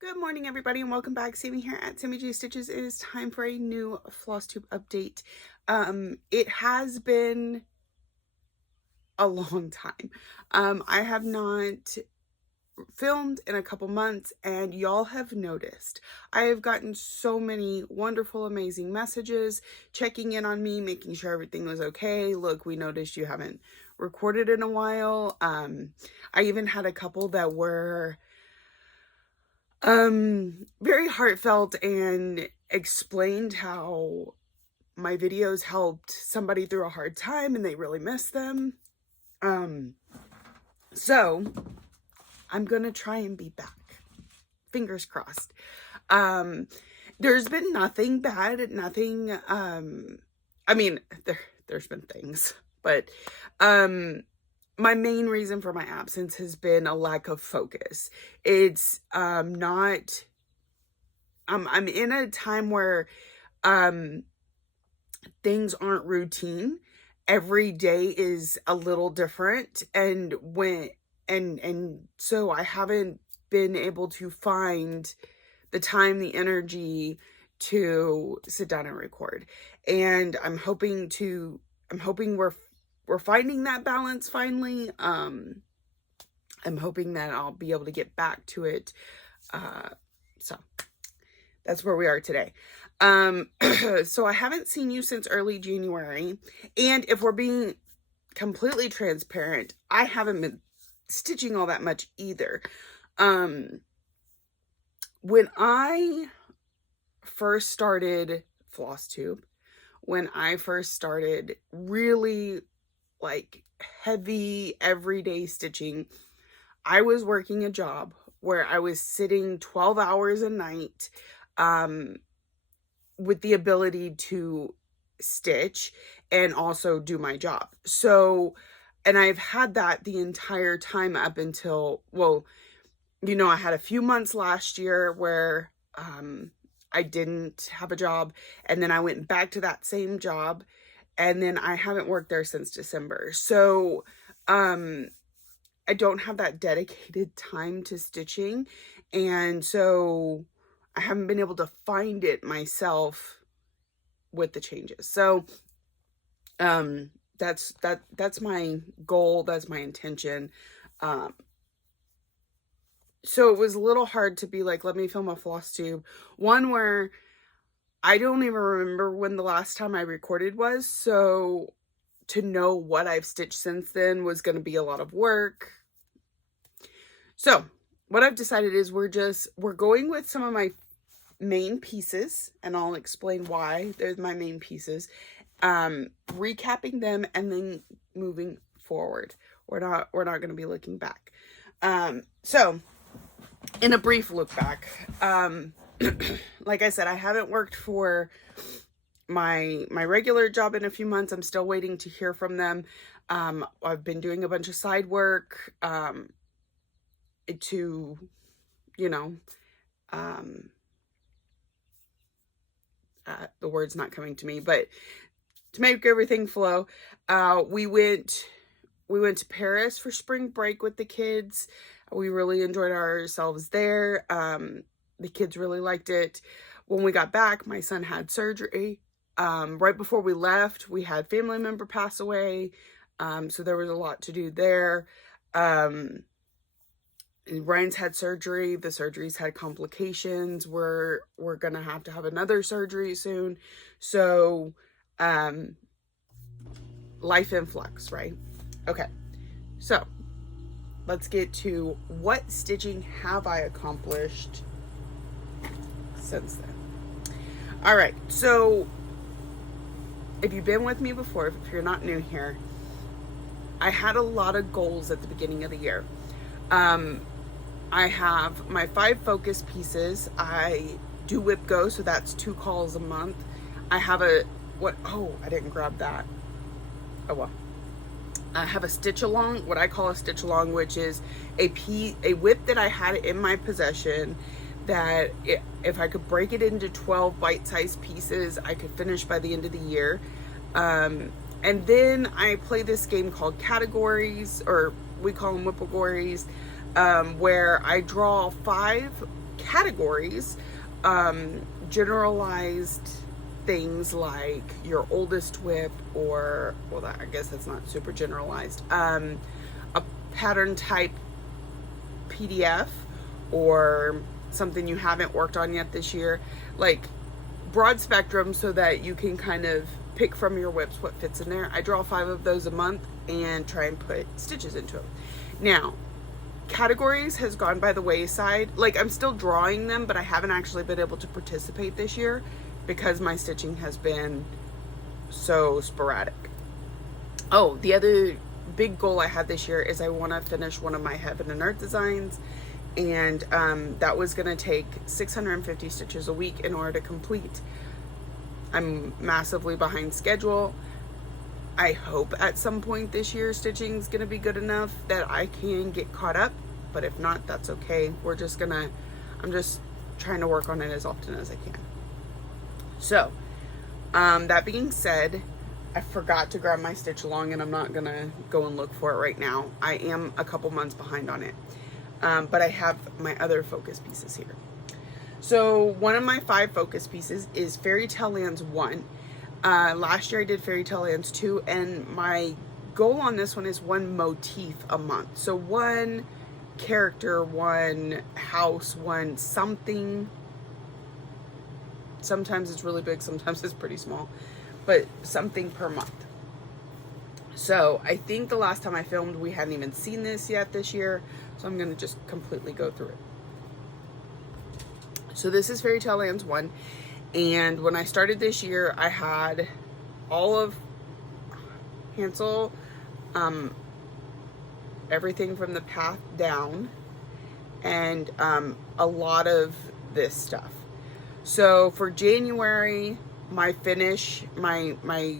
Good morning, everybody, and welcome back. Sammy here at Sammy J Stitches. It is time for a new Flosstube update. It has been a long time. I have not filmed in a couple months, and y'all have noticed. I have gotten so many wonderful, amazing messages, checking in on me, making sure everything was okay. Look, we noticed you haven't recorded in a while. I even had a couple that were very heartfelt and explained how my videos helped somebody through a hard time and they really miss them. So I'm gonna try and be back. Fingers crossed. There's been nothing bad, nothing, I mean, there's been things, but, my main reason for my absence has been a lack of focus. It's not, I'm in a time where things aren't routine. Every day is a little different, and so I haven't been able to find the time, the energy to sit down and record. And I'm hoping we're finding that balance finally. I'm hoping that I'll be able to get back to it. So that's where we are today. So I haven't seen you since early January. And if we're being completely transparent, I haven't been stitching all that much either. When I first started Flosstube, when I first started really like heavy everyday stitching, I was working a job where I was sitting 12 hours a night with the ability to stitch and also do my job. So, and I've had that the entire time up until, well, you know, I had a few months last year where I didn't have a job, and then I went back to that same job, and then I haven't worked there since December. So I don't have that dedicated time to stitching, and so I haven't been able to find it myself with the changes. So that's my goal, that's my intention. So it was a little hard to be like, let me film a Flosstube. One where I don't even remember when the last time I recorded was, so to know what I've stitched since then was going to be a lot of work. So what I've decided is we're going with some of my main pieces, and I'll explain why they're my main pieces, recapping them and then moving forward. We're not going to be looking back. So in a brief look back, like I said, I haven't worked for my regular job in a few months. I'm still waiting to hear from them. I've been doing a bunch of side work to, you know, the word's not coming to me, but to make everything flow. We went to Paris for spring break with the kids. We really enjoyed ourselves there. The kids really liked it. When we got back, my son had surgery. Right before we left, we had family member pass away. So there was a lot to do there. Ryan's had surgery. The surgery's had complications. We're going to have another surgery soon. So, life in flux, right? Okay. So, let's get to what stitching have I accomplished since then. All right. So, if you've been with me before, if you're not new here, I had a lot of goals at the beginning of the year. I have my 5 focus pieces. I do whip go, so that's 2 calls a month. I have I didn't grab that. Oh well. I have a stitch along, what I call a stitch along, which is a whip that I had in my possession that if I could break it into 12 bite-sized pieces, I could finish by the end of the year. And then I play this game called Categories, or we call them Whippagories, where I draw 5 categories, generalized things like your oldest whip, or, well, I guess that's not super generalized, a pattern type PDF, or something you haven't worked on yet this year, like broad spectrum, so that you can kind of pick from your whips what fits in there. I draw 5 of those a month and try and put stitches into them. Now, categories has gone by the wayside. Like, I'm still drawing them, but I haven't actually been able to participate this year because my stitching has been so sporadic. Oh, the other big goal I had this year is I want to finish one of my Heaven and Earth designs, and that was going to take 650 stitches a week in order to complete. I'm massively behind schedule. I hope at some point this year stitching is going to be good enough that I can get caught up, but if not, that's okay. I'm just trying to work on it as often as I can. So, that being said, I forgot to grab my stitch along, and I'm not going to go and look for it right now. I am a couple months behind on it, but I have my other focus pieces here. So one of my 5 focus pieces is Fairy Tale Lands 1. Last year I did Fairy Tale Lands 2, and my goal on this one is 1 motif a month. So 1 character, 1 house, 1 something. Sometimes it's really big, sometimes it's pretty small, but something per month. So I think the last time I filmed, we hadn't even seen this yet this year, so I'm going to just completely go through it. So this is Fairy Tale Lands 1, and when I started this year, I had all of Hansel, everything from the path down, and a lot of this stuff. So for January, my finish, my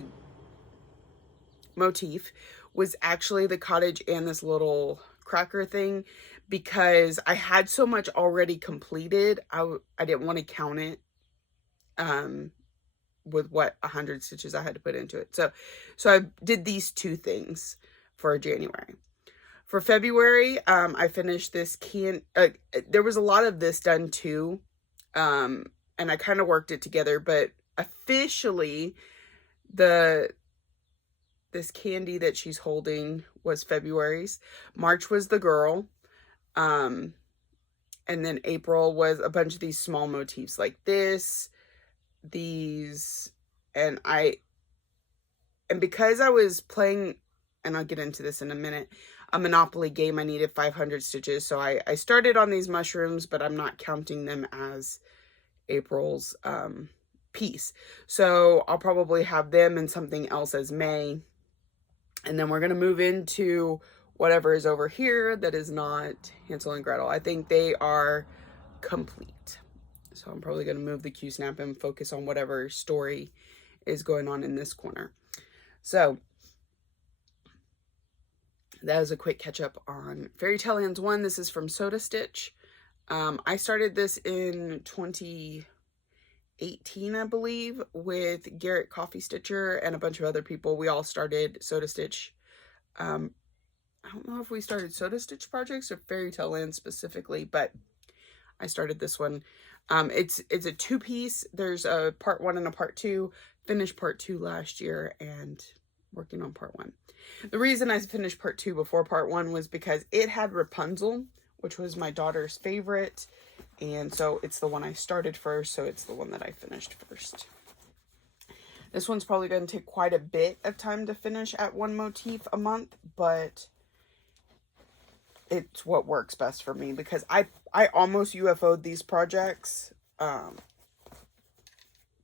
motif was actually the cottage and this little cracker thing, because I had so much already completed. I didn't want to count it with 100 stitches I had to put into it. So I did these 2 things for January. For February, I finished this there was a lot of this done too, and I kind of worked it together, but officially this candy that she's holding was February's. March was the girl. And then April was a bunch of these small motifs like this, these, and because I was playing, and I'll get into this in a minute, a Monopoly game, I needed 500 stitches. So I started on these mushrooms, but I'm not counting them as April's piece. So I'll probably have them and something else as May. And then we're going to move into whatever is over here that is not Hansel and Gretel. I think they are complete. So I'm probably going to move the Q-snap and focus on whatever story is going on in this corner. So that is a quick catch up on Fairy Tale Lands 1. This is from Soda Stitch. I started this in 2018, I believe, with Garrett Coffee Stitcher and a bunch of other people. We all started Soda Stitch. I don't know if we started Soda Stitch projects or Fairy Tale Land specifically, but I started this one. It's a 2-piece. There's a part 1 and a part 2. Finished part 2 last year and working on part 1. The reason I finished part 2 before part 1 was because it had Rapunzel, which was my daughter's favorite. And so it's the one I started first, so it's the one that I finished first. This one's probably going to take quite a bit of time to finish at 1 motif a month, but it's what works best for me, because I almost UFO'd these projects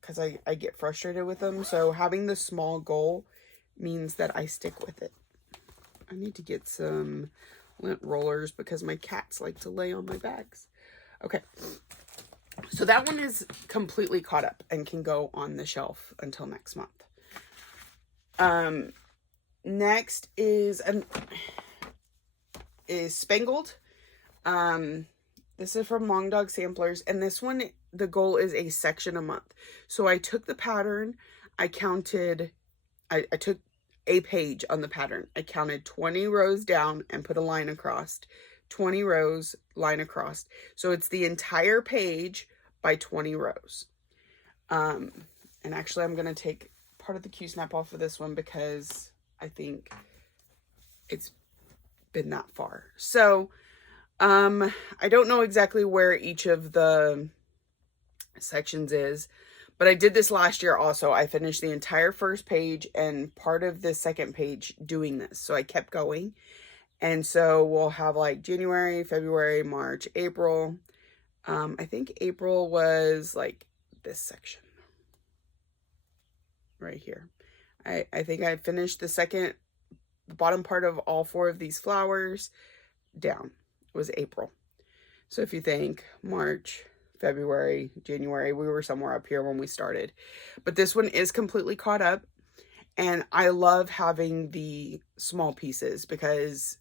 because I get frustrated with them. So having the small goal means that I stick with it. I need to get some lint rollers because my cats like to lay on my bags. Okay, so that one is completely caught up and can go on the shelf until next month. Next is Spangled. This is from Long Dog Samplers, and this one, the goal is a section a month. So I took the pattern, I counted, I took a page on the pattern. I counted 20 rows down and put a line across 20 rows, line across. So it's the entire page by 20 rows. And actually I'm going to take part of the Q-snap off of this one because I think it's been that far. So, I don't know exactly where each of the sections is, but I did this last year also. I finished the entire first page and part of the second page doing this. So I kept going. And so we'll have like January, February, March, April. I think April was like this section right here. I think I finished the bottom part of all 4 of these flowers down. Was April. So if you think March, February, January, we were somewhere up here when we started. But this one is completely caught up. And I love having the small pieces because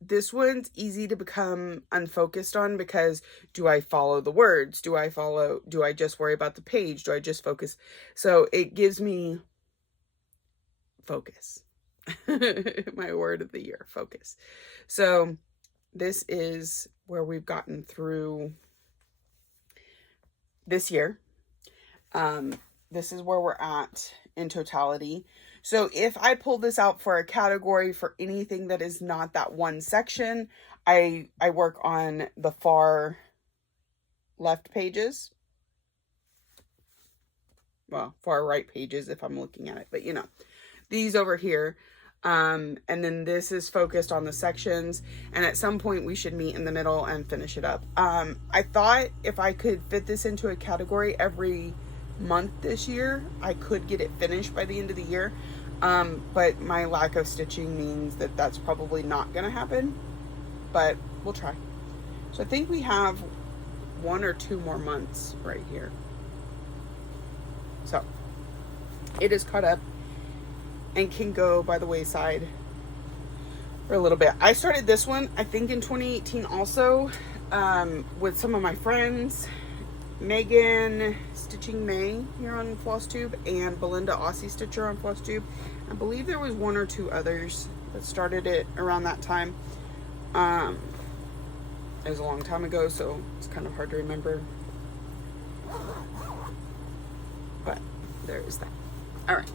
this one's easy to become unfocused on because do I follow the words? Do I just worry about the page? Do I just focus? So it gives me focus. My word of the year, focus. So this is where we've gotten through this year. This is where we're at in totality. So if I pull this out for a category for anything that is not that one section, I work on the far left pages. Well, far right pages if I'm looking at it, but you know, these over here. And then this is focused on the sections, and at some point we should meet in the middle and finish it up. I thought if I could fit this into a category every month this year, I could get it finished by the end of the year. But my lack of stitching means that that's probably not going to happen, but we'll try. So I think we have 1 or 2 more months right here. So it is caught up and can go by the wayside for a little bit. I started this one, I think in 2018 also, with some of my friends, Megan Stitching May here on Flosstube and Belinda Aussie Stitcher on Flosstube. I believe there was 1 or 2 others that started it around that time. It was a long time ago, so it's kind of hard to remember. But there is that. All right.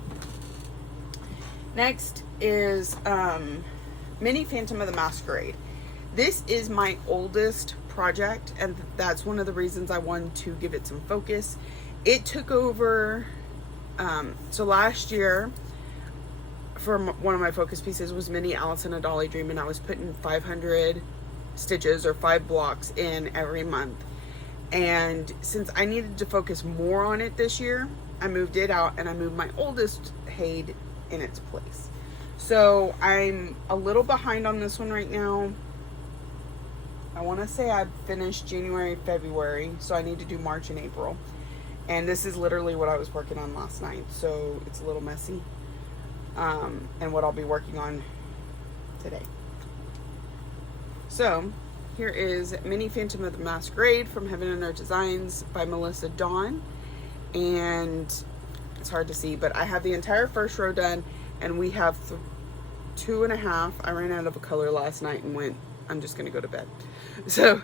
Next is Mini Phantom of the Masquerade. This is my oldest project, and that's one of the reasons I wanted to give it some focus. It took over, so last year, for one of my focus pieces was Mini Alice in a Dolly Dream, and I was putting 500 stitches or 5 blocks in every month. And since I needed to focus more on it this year, I moved it out and I moved my oldest Haid in its place. So I'm a little behind on this one right now. I want to say I finished January, February, so I need to do March and April. And this is literally what I was working on last night, so it's a little messy. And what I'll be working on today. So here is Mini Phantom of the Masquerade from Heaven and Earth Designs by Melissa Dawn. And it's hard to see, but I have the entire first row done, and we have 2.5. I ran out of a color last night and went, I'm just gonna go to bed. So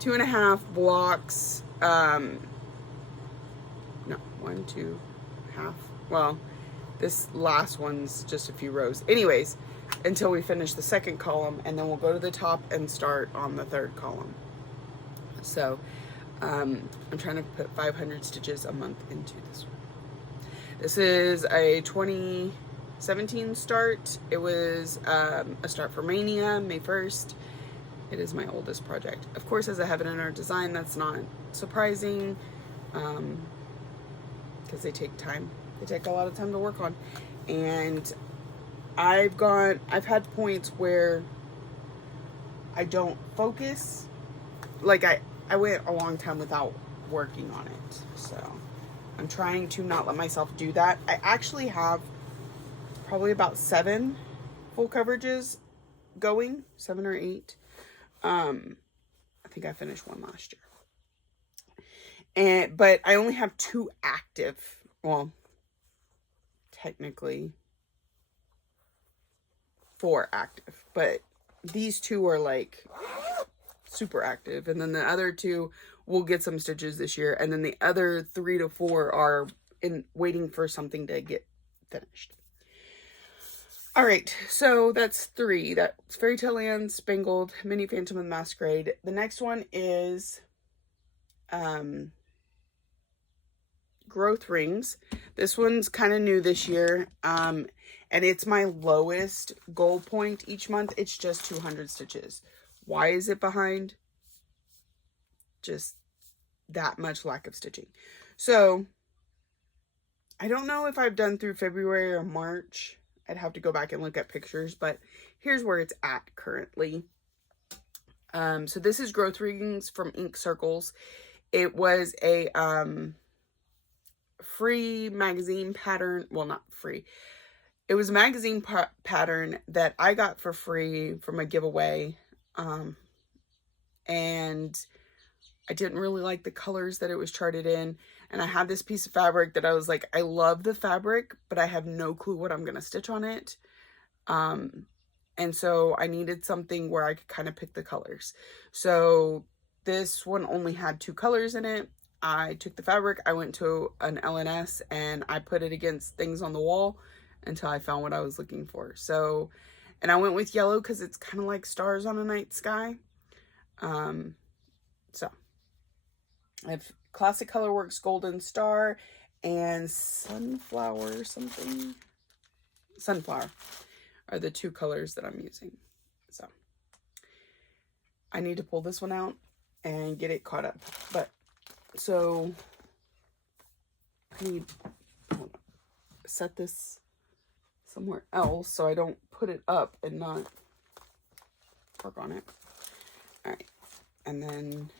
2.5 blocks, no, 1, 2, half. Well, this last one's just a few rows. Anyways, until we finish the second column, and then we'll go to the top and start on the third column. So I'm trying to put 500 stitches a month into this one. This is a 2017 start. It was a start for Mania, May 1st. It is my oldest project. Of course, as a Heaven and Earth design, that's not surprising because they take time. They take a lot of time to work on. And I've had points where I don't focus. Like I went a long time without working on it. So I'm trying to not let myself do that. I actually have probably about 7 full coverages going, 7 or 8. I think I finished 1 last year. But I only have 2 active, well, technically 4 active, but these two are like super active, and then the other two will get some stitches this year, and then the other 3 to 4 are in waiting for something to get finished. All right, so that's 3. That's Fairy Tale Land, Spangled, Mini Phantom of the Masquerade. The next one is Growth Rings. This one's kind of new this year, and it's my lowest goal point each month. It's just 200 stitches. Why is it behind? Just that much lack of stitching. So I don't know if I've done through February or March. I'd have to go back and look at pictures, but here's where it's at currently. So this is Growth Rings from Ink Circles. It was a free magazine pattern. Well, not free. It was a magazine pattern that I got for free from a giveaway. And I didn't really like the colors that it was charted in. And I had this piece of fabric that I was like, I love the fabric, but I have no clue what I'm going to stitch on it. And so I needed something where I could kind of pick the colors. So this one only had 2 colors in it. I took the fabric, I went to an LNS, and I put it against things on the wall until I found what I was looking for. So, and I went with yellow because it's kind of like stars on a night sky. So I have Classic Colorworks Golden Star and Sunflower something. Sunflower are the 2 colors that I'm using. So I need to pull this one out and get it caught up. But so I need to set this somewhere else so I don't put it up and not work on it. All right, and then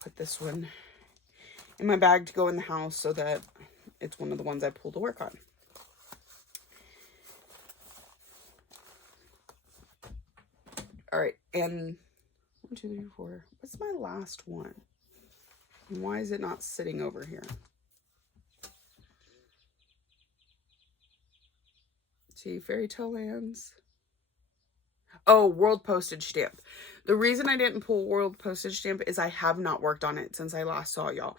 put this one in my bag to go in the house so that it's one of the ones I pull to work on. All right, and 1, 2, 3, 4. What's my last one? And why is it not sitting over here? See, Fairy Tale Lands. Oh, World Postage Stamp. The reason I didn't pull World Postage Stamp is I have not worked on it since I last saw y'all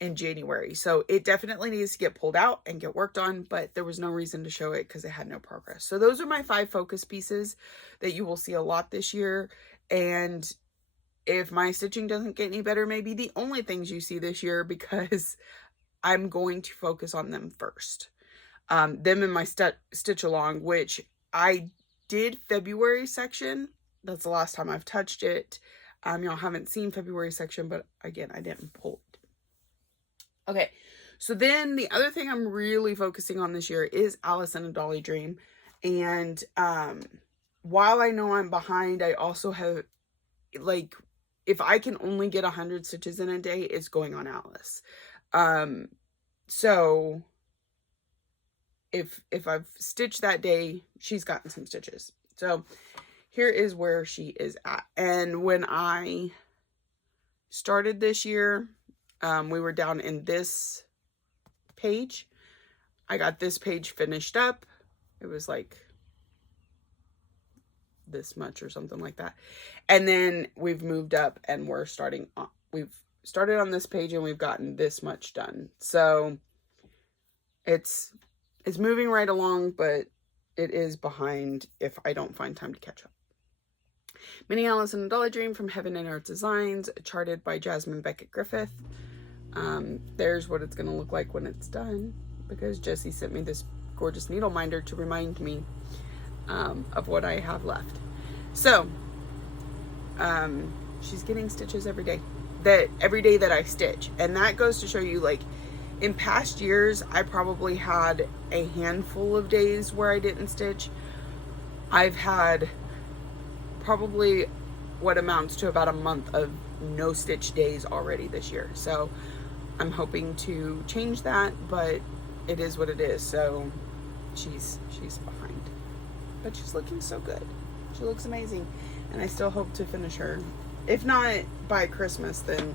in January. So it definitely needs to get pulled out and get worked on, but there was no reason to show it because it had no progress. So those are my 5 focus pieces that you will see a lot this year. And if my stitching doesn't get any better, maybe the only things you see this year, because I'm going to focus on them first. Them in my stitch along, which I did February section. That's the last time I've touched it. Y'all haven't seen February section, but again, I didn't pull it. Okay, so then the other thing I'm really focusing on this year is Alice in a Dolly Dream. And while I know I'm behind, I also have, like, if I can only get 100 stitches in a day, it's going on Alice. So if I've stitched that day, she's gotten some stitches. So here is where she is at. And when I started this year, we were down in this page. I got this page finished up. It was like this much or something like that. And then we've moved up and we're starting on, we've started on this page and we've gotten this much done. So it's moving right along, but it is behind if I don't find time to catch up. Mini Alice in a Dolly Dream from Heaven and Earth Designs, charted by Jasmine Beckett Griffith. There's what it's going to look like when it's done, because Jessie sent me this gorgeous needle minder to remind me of what I have left. So she's getting stitches every day, every day that I stitch. And that goes to show you, like, in past years, I probably had a handful of days where I didn't stitch. I've had probably what amounts to about a month of no stitch days already this year. So I'm hoping to change that, but it is what it is. So she's behind, but she's looking so good. She looks amazing. And I still hope to finish her. If not by Christmas, then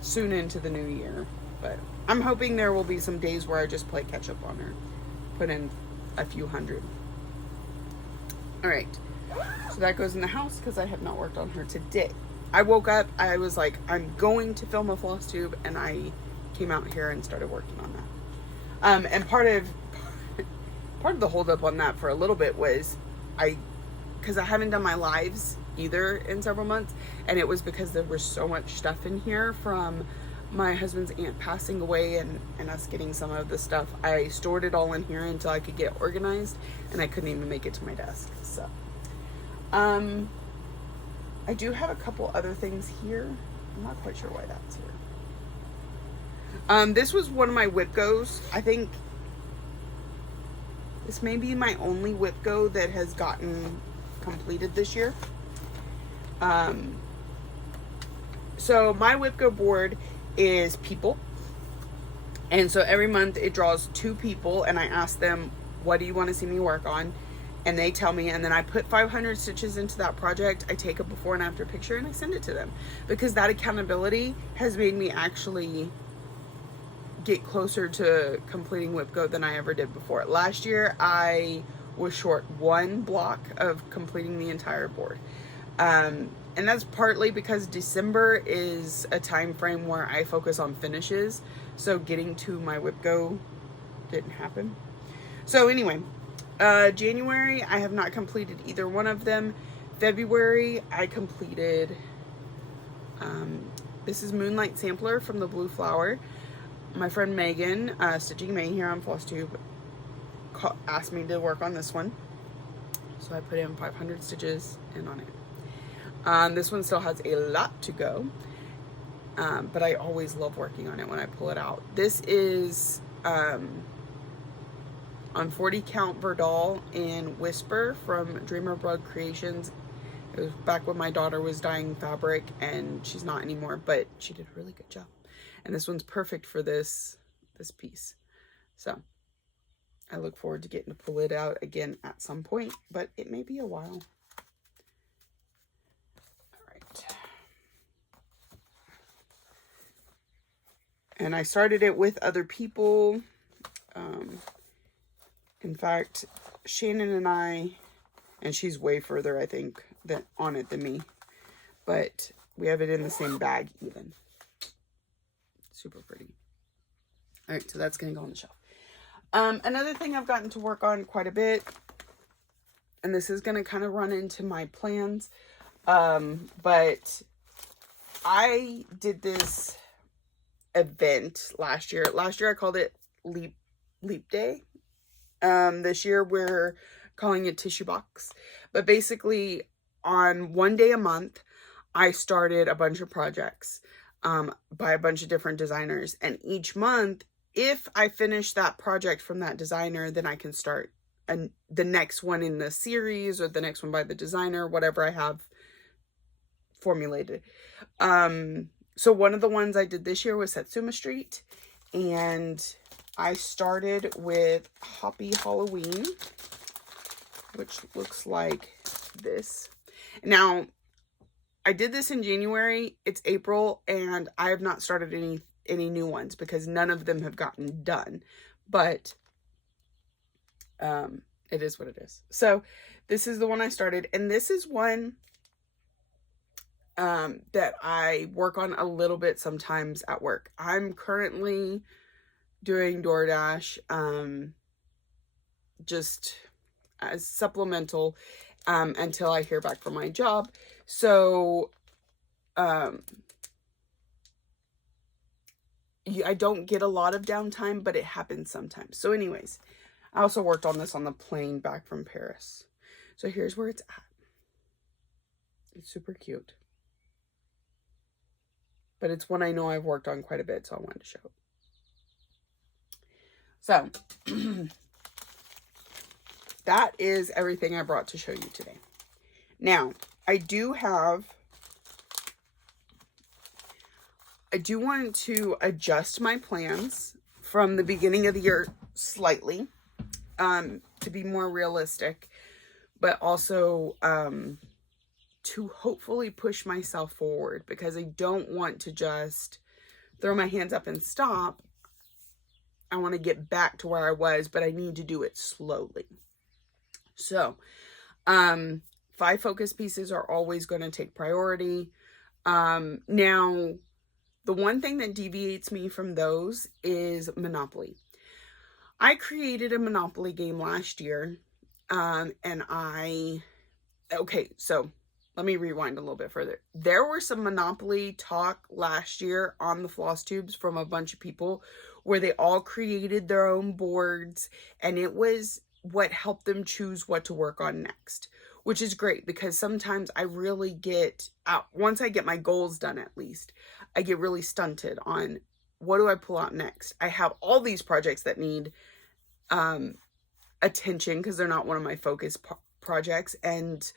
soon into the new year. But I'm hoping there will be some days where I just play catch up on her. Put in a few hundred. All right, so that goes in the house because I have not worked on her today. I woke up, I was like, I'm going to film a Flosstube, and I came out here and started working on that. And part of the holdup on that for a little bit was because I haven't done my lives either in several months, and it was because there was so much stuff in here from my husband's aunt passing away and us getting some of the stuff. I stored it all in here until I could get organized, and I couldn't even make it to my desk. So I do have a couple other things here. I'm not quite sure why that's here. This was one of my whip goes. I think this may be my only whip go that has gotten completed this year. So my whip go board is people, and so every month it draws 2 people, and I ask them, what do you want to see me work on? And they tell me, and then I put 500 stitches into that project. I take a before and after picture and I send it to them, because that accountability has made me actually get closer to completing whip go than I ever did before. Last year I was short 1 block of completing the entire board. And that's partly because December is a time frame where I focus on finishes. So getting to my whip go didn't happen. So anyway, January, I have not completed either one of them. February, I completed, this is Moonlight Sampler from the Blue Flower. My friend Megan, Stitching May here on Flosstube, asked me to work on this one. So I put in 500 stitches in on it. This one still has a lot to go, but I always love working on it when I pull it out. This is on 40 count Verdal in Whisper from Dreamer Bug Creations. It was back when my daughter was dyeing fabric, and she's not anymore, but she did a really good job. And this one's perfect for this piece. So I look forward to getting to pull it out again at some point, but it may be a while. And I started it with other people. In fact, Shannon and I, and she's way further, I think, on it than me. But we have it in the same bag even. Super pretty. All right, so that's going to go on the shelf. Another thing I've gotten to work on quite a bit, and this is going to kind of run into my plans, but I did this event last year. Last year I called it Leap Day. This year we're calling it Tissue Box. But basically on one day a month, I started a bunch of projects by a bunch of different designers. And each month, if I finish that project from that designer, then I can start the next one in the series, or the next one by the designer, whatever I have formulated. So one of the ones I did this year was Satsuma Street, and I started with Hoppy Halloween, which looks like this. Now, I did this in January, it's April, and I have not started any new ones because none of them have gotten done, but it is what it is. So this is the one I started, and this is one that I work on a little bit sometimes at work. I'm currently doing DoorDash, just as supplemental, until I hear back from my job. So, I don't get a lot of downtime, but it happens sometimes. So anyways, I also worked on this on the plane back from Paris. So here's where it's at. It's super cute. But it's one I know I've worked on quite a bit, so I wanted to show it. So, that is everything I brought to show you today. Now, I do want to adjust my plans from the beginning of the year slightly, to be more realistic, but also, to hopefully push myself forward, because I don't want to just throw my hands up and stop. I want to get back to where I was, but I need to do it slowly. So, 5 focus pieces are always going to take priority. Now, the one thing that deviates me from those is Monopoly. I created a Monopoly game last year, okay, so let me rewind a little bit further. There were some Monopoly talk last year on the Flosstubes from a bunch of people where they all created their own boards, and it was what helped them choose what to work on next, which is great because sometimes I really get out, once I get my goals done at least, I get really stunted on what do I pull out next. I have all these projects that need attention because they're not one of my focus projects, and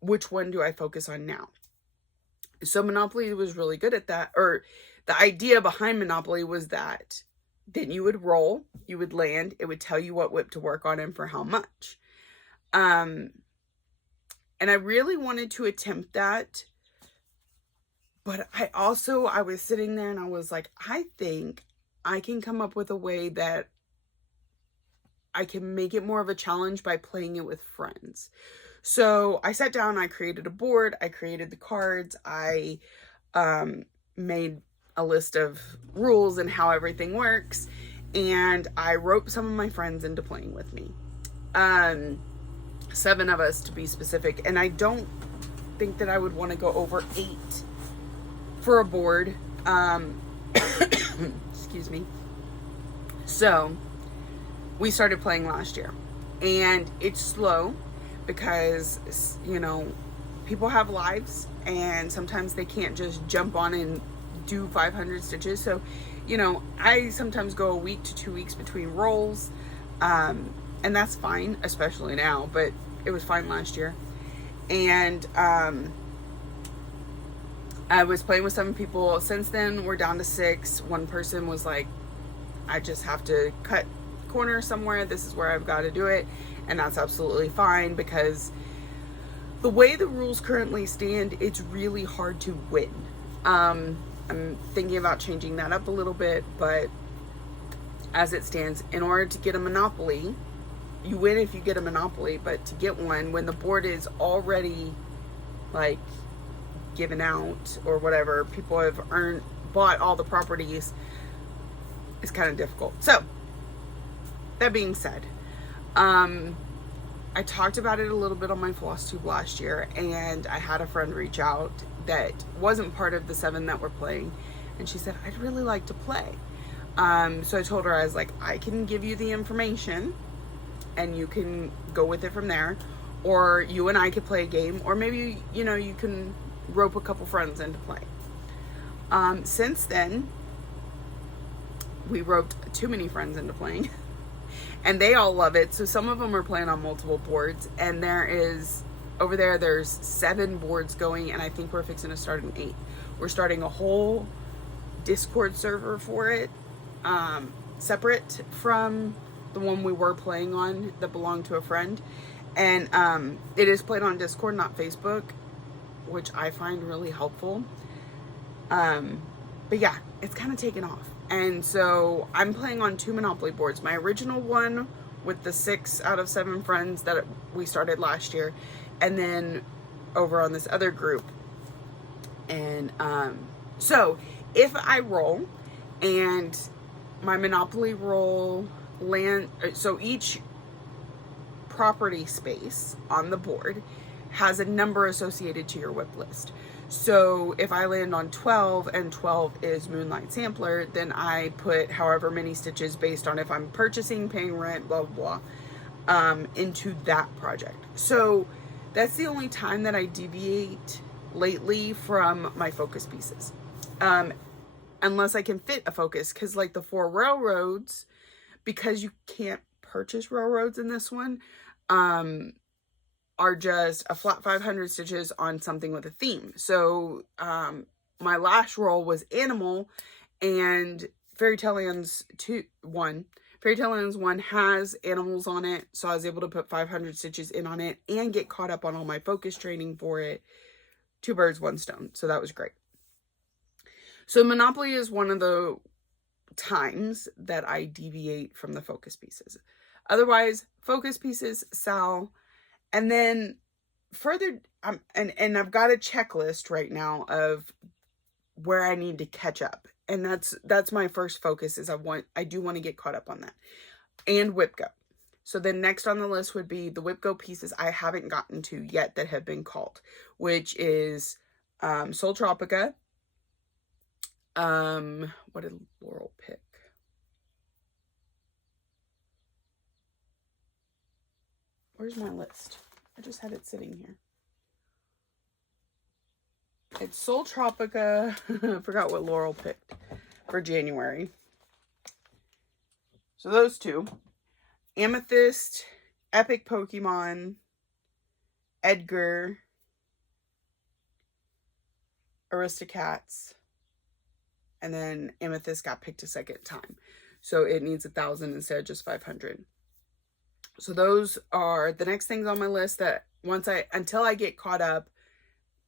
which one do I focus on now? So Monopoly was really good at that, or the idea behind Monopoly was that then you would roll, you would land, it would tell you what whip to work on and for how much. And I really wanted to attempt that, but I was sitting there and I was like, I think I can come up with a way that I can make it more of a challenge by playing it with friends. So I sat down, I created a board, I created the cards, I made a list of rules and how everything works, and I roped some of my friends into playing with me. 7 of us to be specific, and I don't think that I would want to go over 8 for a board. Excuse me. So we started playing last year, and it's slow because, you know, people have lives and sometimes they can't just jump on and do 500 stitches. So, you know, I sometimes go a week to 2 weeks between rolls, and that's fine, especially now, but it was fine last year. And I was playing with 7 people. Since then, we're down to 6. One person was like, I just have to cut corner somewhere. This is where I've got to do it. And that's absolutely fine because the way the rules currently stand, it's really hard to win. I'm thinking about changing that up a little bit, but as it stands, in order to get a Monopoly, you win if you get a Monopoly, but to get one, when the board is already like given out or whatever, people have bought all the properties, it's kind of difficult. So that being said, I talked about it a little bit on my Flosstube last year, and I had a friend reach out that wasn't part of the 7 that were playing, and she said, I'd really like to play. So I told her, I was like, I can give you the information and you can go with it from there, or you and I could play a game, or maybe, you know, you can rope a couple friends into play. Since then, we roped too many friends into playing. And they all love it. So some of them are playing on multiple boards. And there's 7 boards going. And I think we're fixing to start an 8th. We're starting a whole Discord server for it. Separate from the one we were playing on that belonged to a friend. And it is played on Discord, not Facebook, which I find really helpful. But yeah, it's kind of taken off. And so I'm playing on 2 Monopoly boards. My original one with the 6 out of 7 friends that we started last year. And then over on this other group. And so if I roll and my Monopoly roll so each property space on the board has a number associated to your whip list. So if I land on 12 and 12 is Moonlight Sampler, then I put however many stitches based on if I'm purchasing, paying rent, blah, blah, blah, into that project. So that's the only time that I deviate lately from my focus pieces. Unless I can fit a focus, because like the 4 railroads, because you can't purchase railroads in this one, are just a flat 500 stitches on something with a theme. So my last roll was animal, and Fairy Tale Lands 1 has animals on it, so I was able to put 500 stitches in on it and get caught up on all my focus training for it. 2 birds, 1 stone. So that was great. So Monopoly is one of the times that I deviate from the focus pieces. Otherwise, focus pieces sell. And then further, and I've got a checklist right now of where I need to catch up. And that's my first focus, is I do want to get caught up on that. And whip go. So then next on the list would be the whip go pieces I haven't gotten to yet that have been called, which is Soul Tropica. What did Laurel pick? Where's my list? I just had it sitting here. It's Soul Tropica. I forgot what Laurel picked for January. So those two. Amethyst, Epic Pokemon, Edgar, Aristocats, and then Amethyst got picked a second time. So it needs 1,000 instead of just 500. So those are the next things on my list that until I get caught up,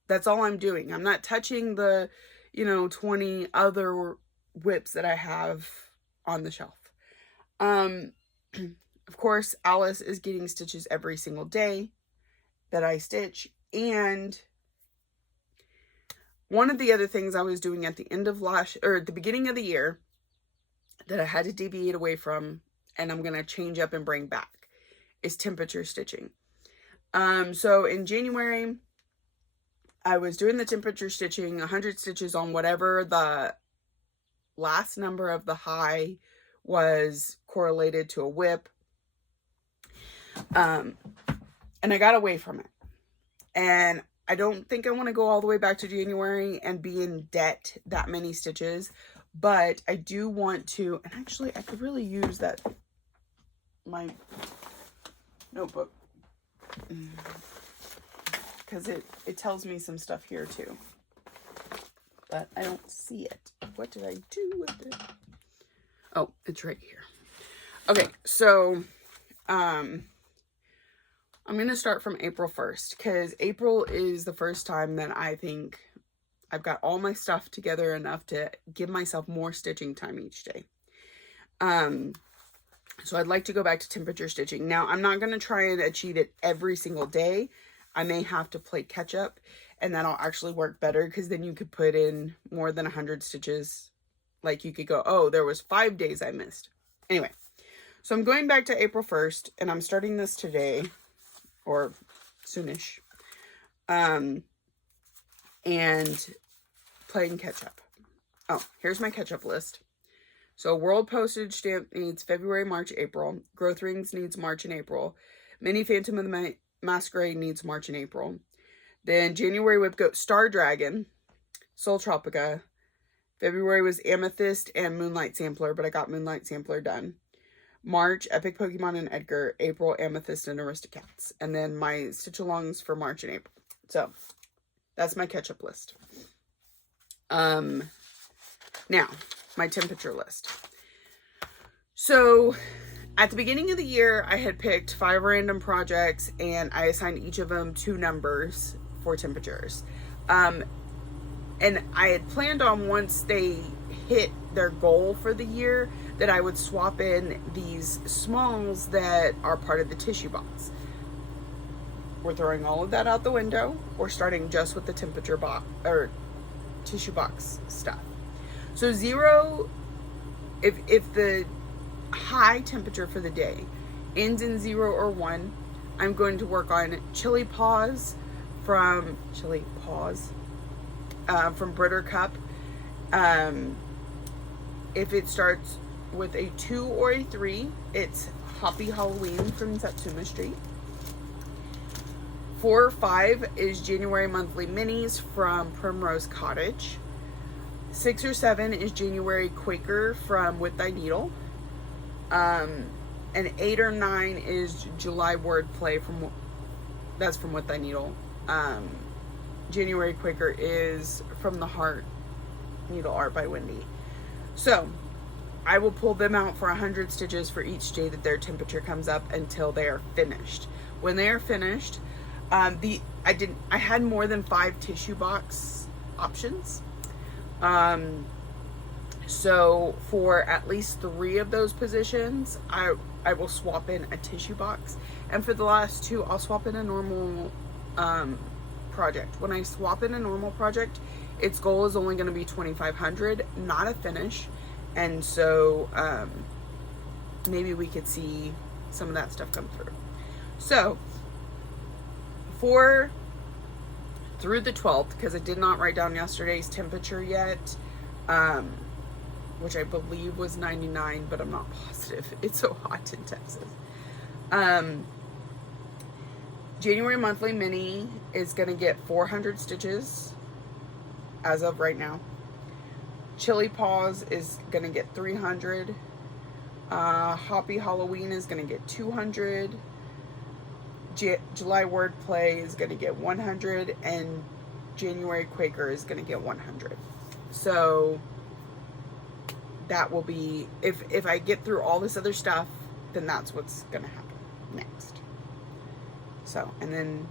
that's all I'm doing. I'm not touching the, 20 other whips that I have on the shelf. Of course, Alice is getting stitches every single day that I stitch. And one of the other things I was doing at the end of the beginning of the year that I had to deviate away from, and I'm going to change up and bring back, is temperature stitching. So in January, I was doing the temperature stitching, 100 stitches on whatever the last number of the high was correlated to a whip. And I got away from it. And I don't think I want to go all the way back to January and be in debt that many stitches. But I do want to, and actually I could really use my notebook, because it tells me some stuff here too, but I don't see it. What did I do with it? Oh, it's right here. Okay, so I'm going to start from April 1st, because April is the first time that I think I've got all my stuff together enough to give myself more stitching time each day. So I'd like to go back to temperature stitching. Now, I'm not going to try and achieve it every single day. I may have to play catch up, and that'll actually work better, because then you could put in more than 100 stitches. Like, you could go, oh, there was 5 days I missed. Anyway, so I'm going back to April 1st, and I'm starting this today, or soonish, and playing catch up. Oh, here's my catch up list. So World Postage Stamp needs February, March, April. Growth Rings needs March and April. Mini Phantom of the Masquerade needs March and April. Then January Whip Goat Star Dragon, Soul Tropica. February was Amethyst and Moonlight Sampler, but I got Moonlight Sampler done. March, Epic Pokemon and Edgar. April, Amethyst and Aristocats. And then my stitch alongs for March and April. So that's my catch up list. Now, my temperature list. So at the beginning of the year, I had picked 5 random projects, and I assigned each of them 2 numbers for temperatures. And I had planned on, once they hit their goal for the year, that I would swap in these smalls that are part of the tissue box. We're throwing all of that out the window. We're starting just with the temperature box, or tissue box stuff. So 0, if the high temperature for the day ends in 0 or 1, I'm going to work on Chili Paws from Britter Cup. If it starts with a 2 or a 3, it's Hoppy Halloween from Satsuma Street. 4 or 5 is January Monthly Minis from Primrose Cottage. 6 or 7 is January Quaker from With Thy Needle. And 8 or 9 is July Wordplay from With Thy Needle. January Quaker is From the Heart Needle Art by Wendy. So I will pull them out for 100 stitches for each day that their temperature comes up until they are finished. When they are finished, I had more than 5 tissue box options. So for at least 3 of those positions, I will swap in a tissue box. And for the last 2, I'll swap in a normal project. When I swap in a normal project, its goal is only going to be 2,500, not a finish. And so maybe we could see some of that stuff come through. So for through the 12th, because I did not write down yesterday's temperature yet, which I believe was 99, but I'm not positive. It's so hot in Texas. January monthly mini is going to get 400 stitches as of right now. Chili Paws is going to get 300. Hoppy Halloween is going to get 200. July Wordplay is going to get 100. And January Quaker is going to get 100. So that will be, if I get through all this other stuff, then that's what's going to happen next. So, and then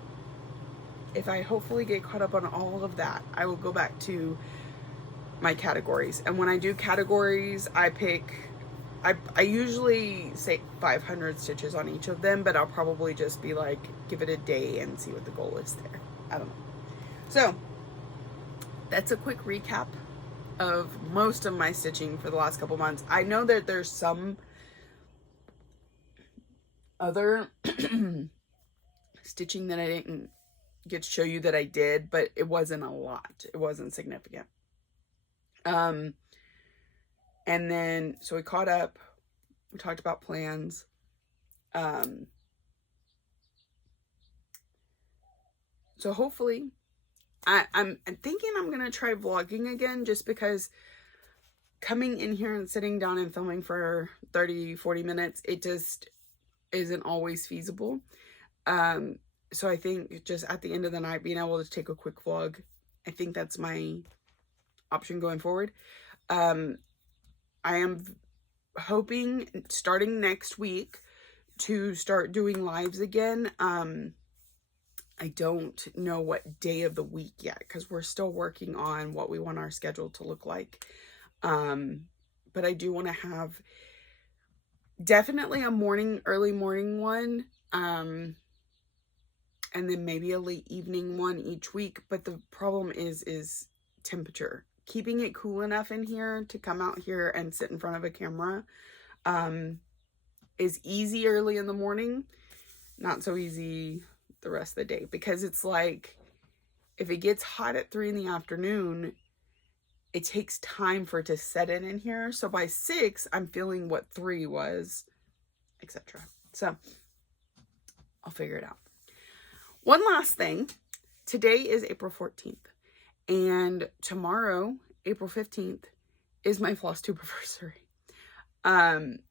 if I hopefully get caught up on all of that, I will go back to my categories. And when I do categories, I usually say 500 stitches on each of them, but I'll probably just be like, give it a day and see what the goal is there. I don't know. So that's a quick recap of most of my stitching for the last couple months. I know that there's some other stitching that I didn't get to show you that I did, but it wasn't a lot. It wasn't significant. And then, so we caught up, we talked about plans. So hopefully, I'm thinking I'm going to try vlogging again, just because coming in here and sitting down and filming for 30-40 minutes, it just isn't always feasible. So I think just at the end of the night, being able to take a quick vlog, I think that's my option going forward. I am hoping starting next week to start doing lives again. I don't know what day of the week yet, because we're still working on what we want our schedule to look like. But I do want to have definitely a early morning one. And then maybe a late evening one each week. But the problem is temperature. Keeping it cool enough in here to come out here and sit in front of a camera is easy early in the morning. Not so easy the rest of the day, because it's like, if it gets hot at 3 in the afternoon, it takes time for it to set in here. So by 6, I'm feeling what 3 was, etc. So I'll figure it out. One last thing. Today is April 14th. And tomorrow, April 15th, is my Flosstube anniversary.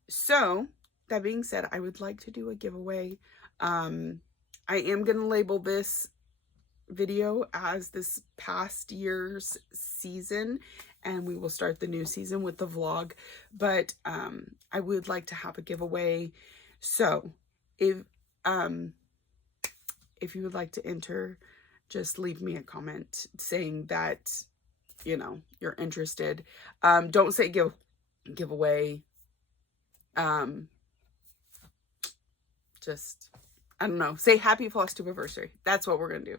So that being said, I would like to do a giveaway. I am going to label this video as this past year's season, and we will start the new season with the vlog. But I would like to have a giveaway. So if you would like to enter, just leave me a comment saying that, you know, you're interested. Don't say giveaway. Just, I don't know, say happy Flosstube anniversary. That's what we're going to do.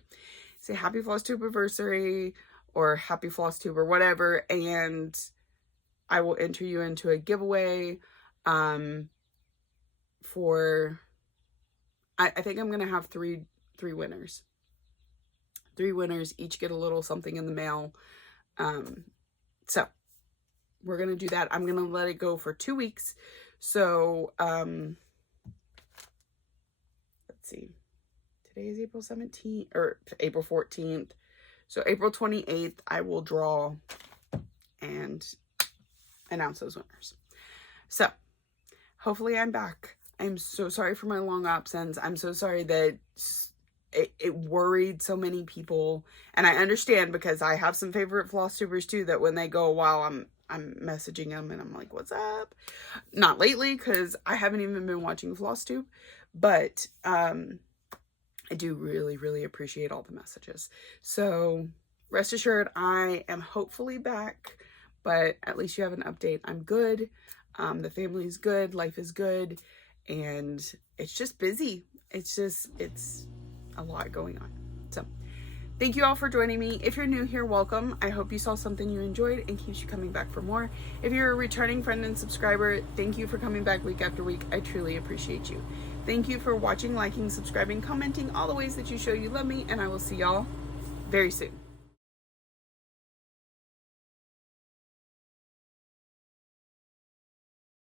Say happy Flosstube anniversary or happy Flosstube or whatever. And I will enter you into a giveaway for, I think I'm going to have three winners. 3 winners, each get a little something in the mail. So we're going to do that. I'm going to let it go for 2 weeks. So, let's see. Today is April 17th or April 14th. So April 28th, I will draw and announce those winners. So hopefully I'm back. I'm so sorry for my long absence. I'm so sorry that it worried so many people, and I understand, because I have some favorite Flosstubers too, that when they go a while, I'm messaging them and I'm like, what's up? Not lately, because I haven't even been watching Flosstube, but I do really, really appreciate all the messages. So rest assured, I am hopefully back but at least you have an update. I'm good. The family's good. Life is good. And it's just busy. It's a lot going on. So thank you all for joining me. If you're new here, welcome. I hope you saw something you enjoyed and keeps you coming back for more. If you're a returning friend and subscriber, thank you for coming back week after week. I truly appreciate you. Thank you for watching, liking, subscribing, commenting, all the ways that you show you love me, and I will see y'all very soon.